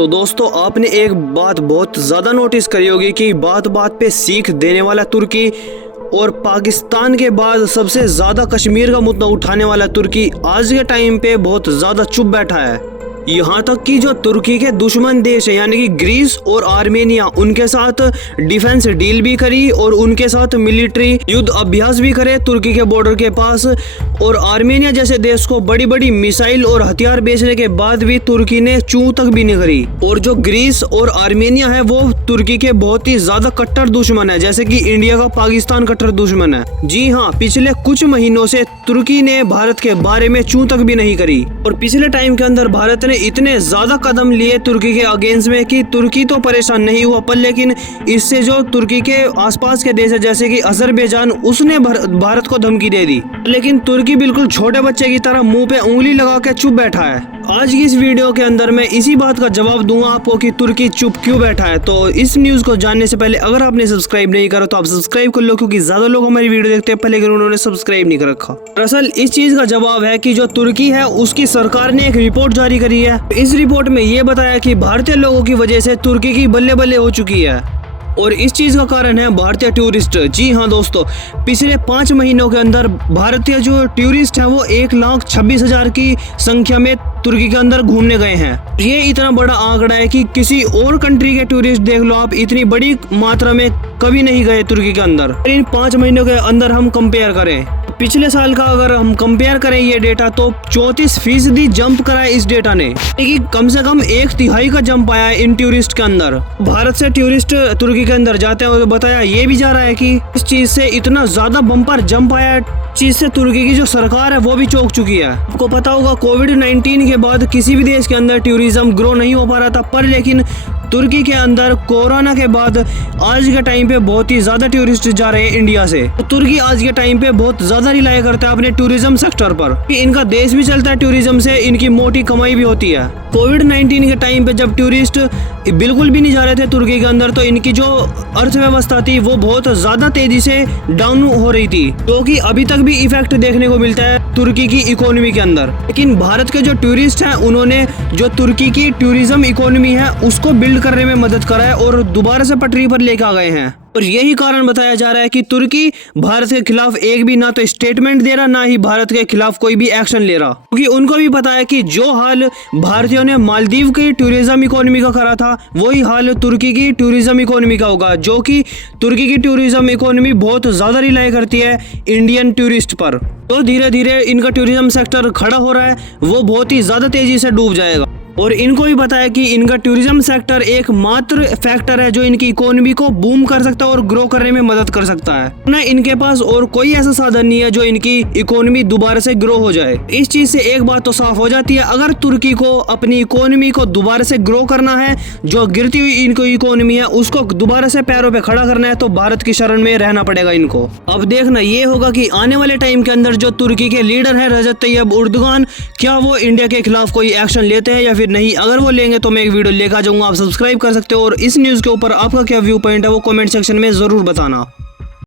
तो दोस्तों आपने एक बात बहुत ज़्यादा नोटिस करी होगी कि बात बात पे सीख देने वाला तुर्की और पाकिस्तान के बाद सबसे ज़्यादा कश्मीर का मुद्दा उठाने वाला तुर्की आज के टाइम पे बहुत ज़्यादा चुप बैठा है। यहाँ तक कि जो तुर्की के दुश्मन देश है यानी कि ग्रीस और आर्मेनिया, उनके साथ डिफेंस डील भी करी और उनके साथ मिलिट्री युद्ध अभ्यास भी करे तुर्की के बॉर्डर के पास। और आर्मेनिया जैसे देश को बड़ी बड़ी मिसाइल और हथियार बेचने के बाद भी तुर्की ने चूं तक भी नहीं करी। और जो ग्रीस और आर्मेनिया है वो तुर्की के बहुत ही ज्यादा कट्टर दुश्मन है, जैसे कि इंडिया का पाकिस्तान कट्टर दुश्मन है। जी हाँ, पिछले कुछ महीनों से तुर्की ने भारत के बारे में चूं तक भी नहीं करी। और पिछले टाइम के अंदर भारत ने इतने ज्यादा कदम लिए तुर्की के अगेंस्ट में कि तुर्की तो परेशान नहीं हुआ, पर लेकिन इससे जो तुर्की के आसपास के देश है जैसे कि अजरबैजान, उसने भारत को धमकी दे दी। लेकिन तुर्की बिल्कुल छोटे बच्चे की तरह मुंह पे उंगली लगा के चुप बैठा है। आज की इस वीडियो के अंदर मैं इसी बात का जवाब दूंगा आपको कि तुर्की चुप क्यों बैठा है। तो इस न्यूज को जानने से पहले अगर आपने सब्सक्राइब नहीं करा तो आप सब्सक्राइब कर लो, क्योंकि ज्यादा लोग हमारी वीडियो देखते हैं लेकिन उन्होंने सब्सक्राइब नहीं कर रखा। दरअसल इस चीज का जवाब है कि जो तुर्की है उसकी सरकार ने एक रिपोर्ट जारी करी है। इस रिपोर्ट में ये बताया कि भारतीय लोगों की वजह से तुर्की की बल्ले बल्ले हो चुकी है और इस चीज का कारण है भारतीय टूरिस्ट। जी हाँ दोस्तों, पिछले 5 महीनों के अंदर भारतीय जो टूरिस्ट हैं वो 1,26,000 की संख्या में तुर्की के अंदर घूमने गए हैं। ये इतना बड़ा आंकड़ा है कि किसी और कंट्री के टूरिस्ट देख लो आप, इतनी बड़ी मात्रा में कभी नहीं गए तुर्की के अंदर। इन 5 महीनों के अंदर हम कंपेयर करें, पिछले साल का अगर हम कंपेयर करें ये डेटा, तो 34% जंप करा है इस डेटा ने, लेकिन कम से कम 1/3 का जंप आया है इन टूरिस्ट के अंदर। भारत से टूरिस्ट तुर्की के अंदर जाते हैं, बताया ये भी जा रहा है कि इस चीज से इतना ज्यादा बम्पर जंप आया है, चीज से तुर्की की जो सरकार है वो भी चौंक चुकी है। आपको पता होगा कोविड-19 के बाद किसी भी देश के अंदर टूरिज्म ग्रो नहीं हो पा रहा था, पर लेकिन तुर्की के अंदर कोरोना के बाद आज के टाइम पे बहुत ही ज्यादा टूरिस्ट जा रहे हैं इंडिया से। तो तुर्की आज के टाइम पे बहुत ज्यादा रिलाय करता है अपने टूरिज्म सेक्टर पर, कि इनका देश भी चलता है टूरिज्म से, इनकी मोटी कमाई भी होती है। कोविड-19 के टाइम पे जब टूरिस्ट बिल्कुल भी नहीं जा रहे थे तुर्की के अंदर, तो इनकी जो अर्थव्यवस्था थी वो बहुत ज्यादा तेजी से डाउन हो रही थी, जो कि अभी तक भी इफेक्ट देखने को मिलता है तुर्की की इकोनॉमी के अंदर। लेकिन भारत के जो टूरिस्ट हैं उन्होंने जो तुर्की की टूरिज्म इकोनॉमी है उसको बिल्ड करने में मदद करा है और दोबारा से पटरी पर लेकर आ गए हैं। और यही कारण बताया जा रहा है कि तुर्की भारत के खिलाफ एक भी ना तो स्टेटमेंट दे रहा, ना ही भारत के खिलाफ कोई भी एक्शन ले रहा, क्योंकि उनको भी पता है कि जो हाल भारतीयों ने मालदीव की टूरिज्म इकोनॉमी का करा था वही हाल तुर्की की टूरिज्म इकोनॉमी का होगा, जो कि तुर्की की टूरिज्म इकोनॉमी बहुत ज्यादा रिलाय करती है इंडियन टूरिस्ट पर। तो धीरे धीरे इनका टूरिज्म सेक्टर खड़ा हो रहा है, वो बहुत ही ज्यादा तेजी से डूब जाएगा। और इनको भी पता है कि इनका टूरिज्म सेक्टर एकमात्र फैक्टर है जो इनकी इकोनॉमी को बूम कर सकता है और ग्रो करने में मदद कर सकता है, ना इनके पास और कोई ऐसा साधन नहीं है जो इनकी इकोनॉमी दोबारा से ग्रो हो जाए। इस चीज से एक बात तो साफ हो जाती है, अगर तुर्की को अपनी इकोनॉमी को दोबारा से ग्रो करना है, जो गिरती हुई इनको इकोनॉमी है उसको दोबारा से पैरों पे खड़ा करना है, तो भारत की शरण में रहना पड़ेगा इनको। अब देखना ये होगा कि आने वाले टाइम के अंदर जो तुर्की के लीडर है रजब तैयब एर्दोगान, क्या वो इंडिया के खिलाफ कोई एक्शन लेते हैं या फिर नहीं। अगर वो लेंगे तो मैं एक वीडियो लेकर आ जाऊंगा, आप सब्सक्राइब कर सकते हो। और इस न्यूज़ के ऊपर आपका क्या व्यू पॉइंट है वो कमेंट सेक्शन में जरूर बताना।